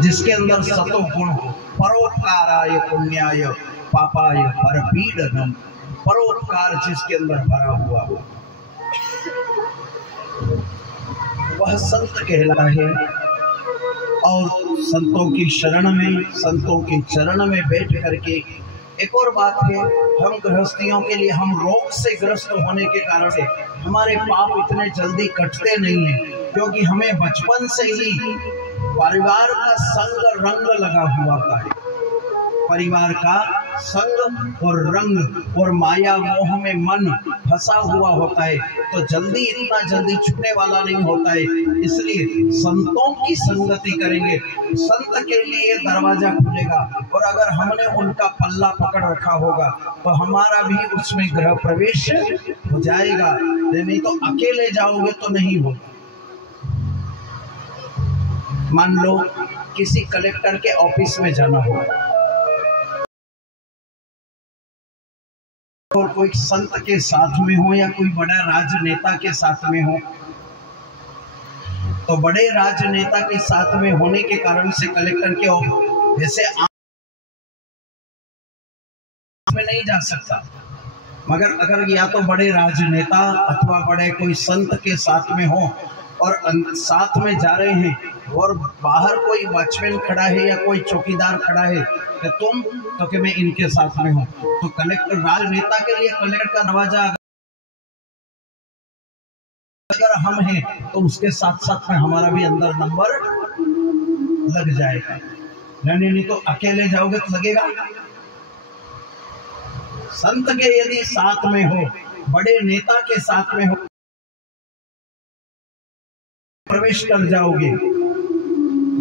जिसके अंदर सतो गुण हो। परोपकाराय पुण्याय पापाय परपीडनम, परोपकार जिसके अंदर भरा हुआ हो वह संत कहलाता है। और संतों की शरण में, संतों के चरण में बैठ करके एक और बात है, हम गृहस्थियों के लिए, हम रोग से ग्रस्त होने के कारण से हमारे पाप इतने जल्दी कटते नहीं हैं, क्योंकि हमें बचपन से ही परिवार का संग रंग लगा हुआ होता है। परिवार का संग और रंग और माया मोह में मन फंसा हुआ होता है, तो जल्दी, इतना जल्दी छूटने वाला नहीं होता है। इसलिए संतों की संगति करेंगे, संत के लिए दरवाजा खुलेगा। और अगर हमने उनका पल्ला पकड़ रखा होगा तो हमारा भी उसमें गृह प्रवेश हो जाएगा। नहीं तो अकेले जाओगे तो नहीं होगा। मान लो किसी कलेक्टर के ऑफिस में जाना हो और कोई संत के साथ में हो या कोई बड़ा राजनेता के साथ में हो, तो बड़े राजनेता के साथ में होने के कारण से कलेक्टर के जैसे में नहीं जा सकता। मगर अगर या तो बड़े राजनेता अथवा बड़े कोई संत के साथ में हो और साथ में जा रहे हैं और बाहर कोई वॉचमैन खड़ा है या कोई चौकीदार खड़ा है कि तुम, तो कि मैं इनके साथ में हूँ, तो कलेक्टर, राजनेता के लिए कलेक्टर का दरवाजा अगर हम हैं तो उसके साथ साथ में हमारा भी अंदर नंबर लग जाएगा। नहीं तो अकेले जाओगे तो लगेगा। संत के यदि साथ में हो, बड़े नेता के साथ में हो, प्रवेश कर जाओगे।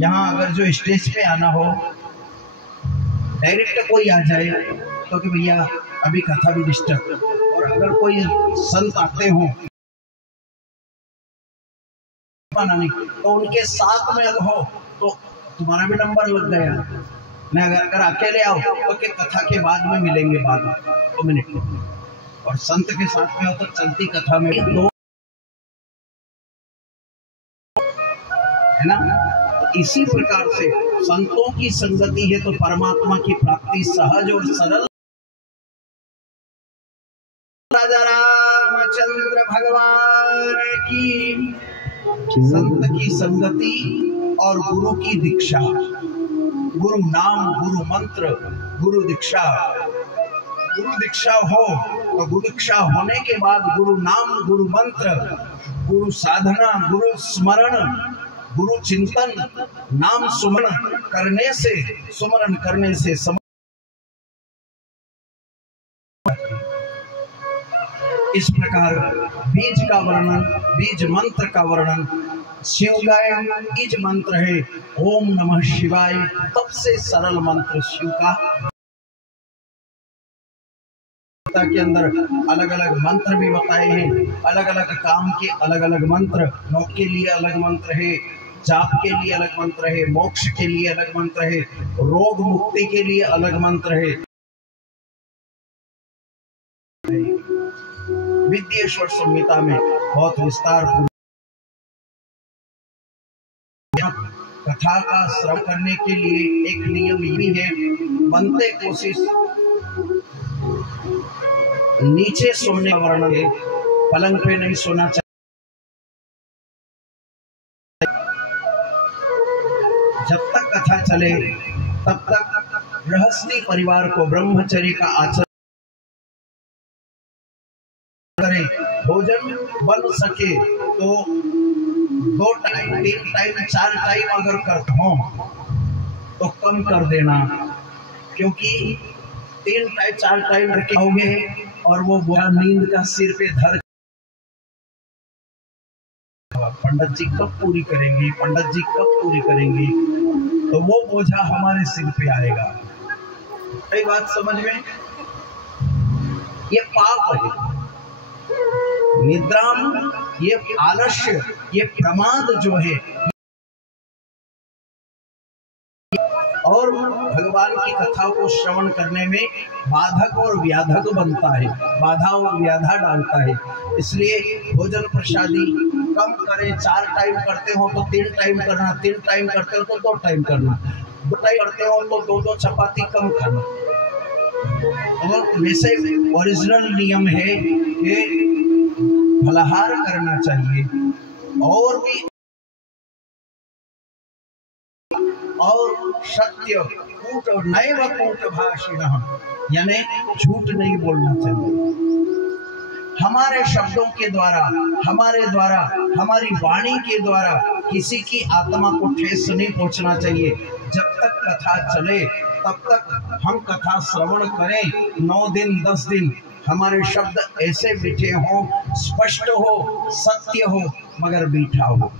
यहाँ अगर जो स्टेज पे आना हो, डायरेक्ट कोई आ जाए तो कि भैया अभी कथा भी डिस्टर्ब, और अगर कोई संत आते हो नहीं तो उनके साथ में हो तो तुम्हारा भी नंबर लग गया। मैं अगर अकेले आओ तो कि कथा के बाद में मिलेंगे, बाद में 2 मिनट, और संत के साथ में हो तो चलती कथा में दो, है ना। तो इसी प्रकार से संतों की संगति है तो परमात्मा की प्राप्ति सहज और सरल। राजा रामचंद्र भगवान की संत की संगति और गुरु की दीक्षा, गुरु नाम, गुरु मंत्र, गुरु दीक्षा। गुरु दीक्षा हो तो गुरु दीक्षा होने के बाद गुरु नाम, गुरु मंत्र, गुरु साधना, गुरु स्मरण, गुरु चिंतन, नाम सुमरण करने से, सुमरण करने से इस प्रकार बीज का वर्णन, बीज मंत्र का वर्णन, शिवगाय बीज मंत्र है ओम नमः शिवाय। तब से सरल मंत्र शिव का के अंदर अलग अलग मंत्र भी बताए हैं, अलग अलग काम के अलग अलग मंत्र, नौक के लिए अलग मंत्र है, जाप के लिए अलग मंत्र है, मोक्ष के लिए अलग मंत्र है, रोग मुक्ति के लिए अलग मंत्र है। विद्येश्वर संहिता में बहुत विस्तार कथा का श्रवण करने के लिए एक नियम ये है, बनते कोशिश नीचे सोने का वर्णन है, पलंग पे नहीं सोना चाहिए। जब तक कथा चले तब तक गृहस्थी परिवार को ब्रह्मचर्य का आचरण करें। भोजन बन सके तो 2 टाइम, 3 टाइम, 4 टाइम अगर करते हो तो कम कर देना, क्योंकि 3 टाइम 4 टाइम रखे होंगे और वो बुरा नींद का सिर पे धर, पंडित जी कब पूरी करेंगे, पंडित जी कब पूरी करेंगे, तो वो बोझा हमारे सिर पे आएगा। कई बात समझ में, ये पाप है। निद्राम, ये आलस्य, ये प्रमाद जो है, और भगवान की कथाओं को श्रवण करने में बाधक और व्याधक बनता है, बाधा और व्याधा डालता है। इसलिए भोजन प्रसादी कम करें। 4 टाइम करते हो तो 3 टाइम करना, 3 टाइम करते हो तो 2 टाइम करना, 2 टाइम करते हो तो 2-2 चपाती कम खाना। और वैसे ओरिजिनल नियम है कि फलाहार करना चाहिए और भी, और सत्य कूट नैव कूट भाषिणः, यानी झूठ नहीं बोलना चाहिए। हमारे शब्दों के द्वारा, हमारे द्वारा, हमारी वाणी के द्वारा किसी की आत्मा को ठेस नहीं पहुंचना चाहिए। जब तक कथा चले तब तक हम कथा श्रवण करें। 9 दिन 10 दिन हमारे शब्द ऐसे मीठे हो, स्पष्ट हो, सत्य हो, मगर मीठा हो।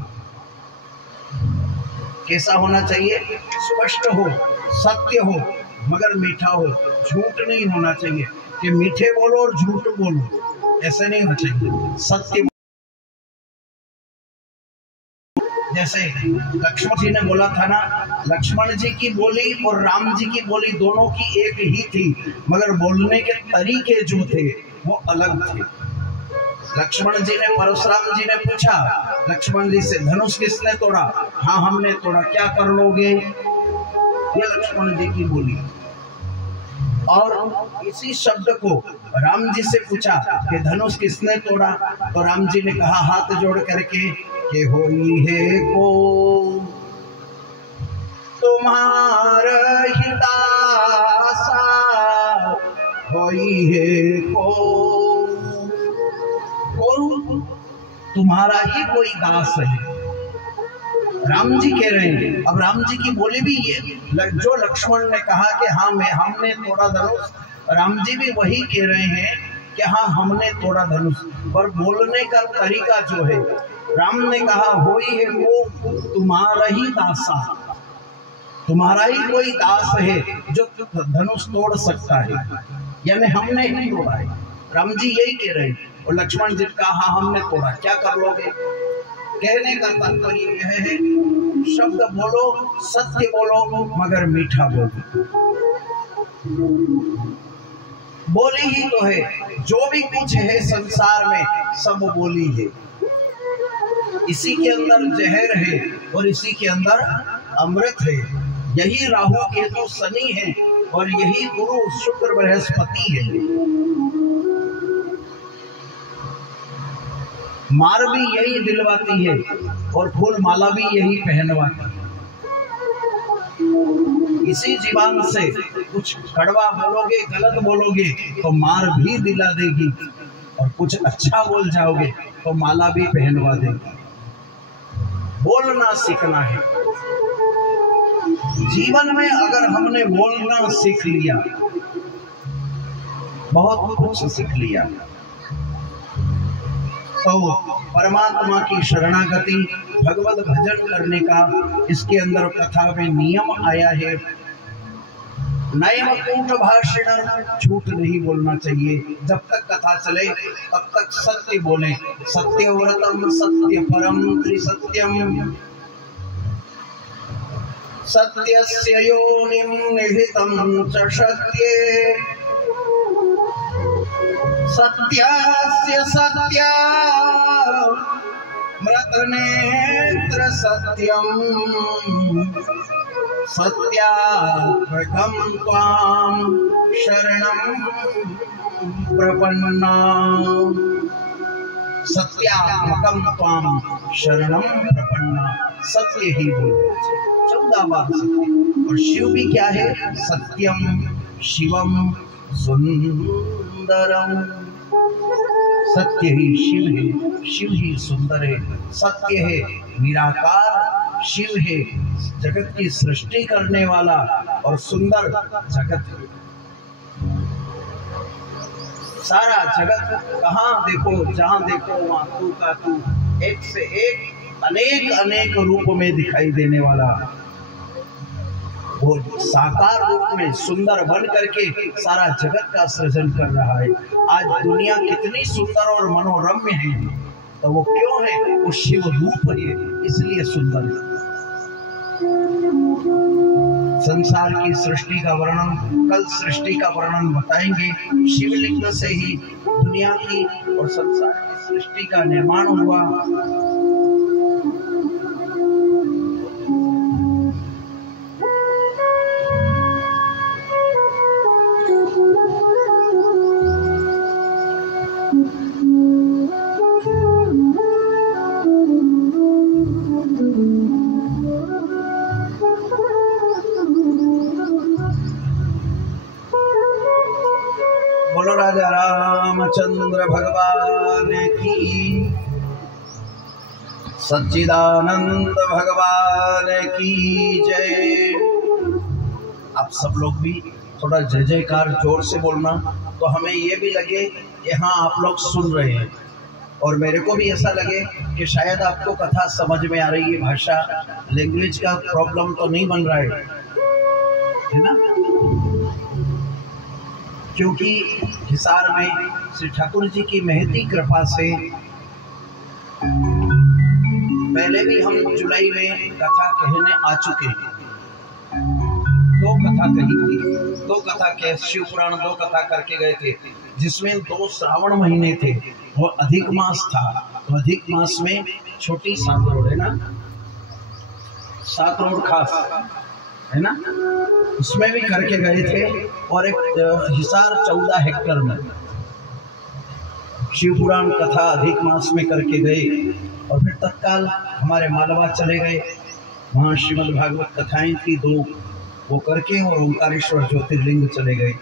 कैसा होना चाहिए? स्पष्ट हो, सत्य हो, मगर मीठा हो। झूठ नहीं होना चाहिए कि मीठे बोलो और झूठ बोलो, ऐसे नहीं होना चाहिए। सत्य, जैसे लक्ष्मण जी ने बोला था ना, लक्ष्मण जी की बोली और राम जी की बोली दोनों की एक ही थी, मगर बोलने के तरीके जो थे वो अलग थे। लक्ष्मण जी ने, परशुराम जी ने पूछा लक्ष्मण जी से, धनुष किसने तोड़ा? हाँ हमने तोड़ा, क्या कर लोगे? ये लक्ष्मण जी की बोली। और इसी शब्द को राम जी से पूछा कि धनुष किसने तोड़ा? तो राम जी ने कहा हाथ जोड़ करके कि होई है को तुम्हारा हितासा, होई है को तुम्हारा ही कोई दास है। राम जी कह रहे हैं। अब राम जी की बोली भी ये, जो लक्ष्मण ने कहा कि हाँ हमने तोड़ा धनुष, राम जी भी वही कह रहे हैं कि हाँ हमने तोड़ा धनुष। पर बोलने का तरीका जो है, राम ने कहा होई है वो तुम्हारा ही दासा, तुम्हारा ही कोई दास है जो धनुष तोड़ सकता है, यानी हमने ही तोड़ा है। राम जी यही कह रहे हैं। और लक्ष्मण जी का हाँ हमने तोड़ा, क्या कर लोगे? कहने का तात्पर्य यह है, शब्द बोलो, सत्य बोलो, मगर मीठा बोलो। बोली ही तो है, जो भी कुछ है संसार में सब बोली है। इसी के अंदर जहर है और इसी के अंदर अमृत है। यही राहु केतु शनि है और यही गुरु शुक्र बृहस्पति है। मार भी यही दिलवाती है और फूल माला भी यही पहनवाती है। इसी जीवान से कुछ कड़वा बोलोगे, गलत बोलोगे तो मार भी दिला देगी, और कुछ अच्छा बोल जाओगे तो माला भी पहनवा देगी। बोलना सीखना है। जीवन में अगर हमने बोलना सीख लिया, बहुत कुछ सीख लिया, तो परमात्मा की शरणागति, भगवत भजन करने का इसके अंदर कथा में नियम आया है। नैव कूट भाषिणः, झूठ नहीं बोलना चाहिए। जब तक कथा चले तब तक सत्य बोले। सत्यव्रतम सत्य परम त्रिसत्यम, सत्यस्य योनिं निहितं च सत्ये, सत्यस्य सत्या मृतनेत्र सत्यम, सत्यात्मकं त्वां शरणं प्रपन्ना, सत्यात्मकं त्वां शरणं प्रपन्ना। सत्य ही बोलना चाहिए। 14 बार सत्य। और शिव भी क्या है? सत्यम शिवम सुंदरम। सत्य ही शिव है, शिव ही सुंदर है। सत्य है निराकार, शिव है जगत की सृष्टि करने वाला, और सुंदर जगत है। सारा जगत कहाँ देखो, जहाँ देखो वहाँ तू का तू, एक से एक अनेक अनेक रूप में दिखाई देने वाला, वो साकार रूप में सुंदर बन करके सारा जगत का सृजन कर रहा है। आज दुनिया कितनी सुंदर और मनोरम्य है, तो वो क्यों है? वो शिव रूप है, इसलिए सुंदर है। संसार की सृष्टि का वर्णन, कल सृष्टि का वर्णन बताएंगे। शिवलिंग से ही दुनिया की और संसार की सृष्टि का निर्माण हुआ। बोलो राजा रामचंद्र भगवान की, सच्चिदानंद भगवान की जय। आप सब लोग भी थोड़ा जय जयकार जोर से बोलना, तो हमें ये भी लगे कि हाँ आप लोग सुन रहे हैं, और मेरे को भी ऐसा लगे कि शायद आपको कथा समझ में आ रही है। भाषा लैंग्वेज का प्रॉब्लम तो नहीं बन रहा है ना? क्योंकि हिसार में श्री ठाकुर जी की महती कृपा से पहले भी हम जुलाई में कथा कहने आ चुके हैं। 2 कथा कही थी, 2 कथा के शिव पुराण 2 कथा करके गए थे, जिसमें 2 श्रावण महीने थे, वो अधिक मास था। तो अधिक मास में छोटी 7 रोड है ना, 7 रोड खास है ना, उसमें भी करके गए थे। और एक हिसार 14 हेक्टर में शिव पुराण कथा अधिक मास में करके गए, और फिर तत्काल हमारे मालवा चले गए, वहाँ श्रीमद् भागवत कथाएं थी 2, वो करके और ओंकारेश्वर ज्योतिर्लिंग चले गए।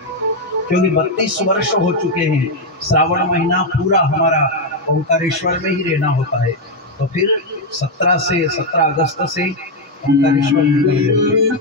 क्योंकि 32 वर्ष हो चुके हैं, श्रावण महीना पूरा हमारा ओंकारेश्वर में ही रहना होता है। तो फिर 17 अगस्त से ओंकारेश्वर निकल गए।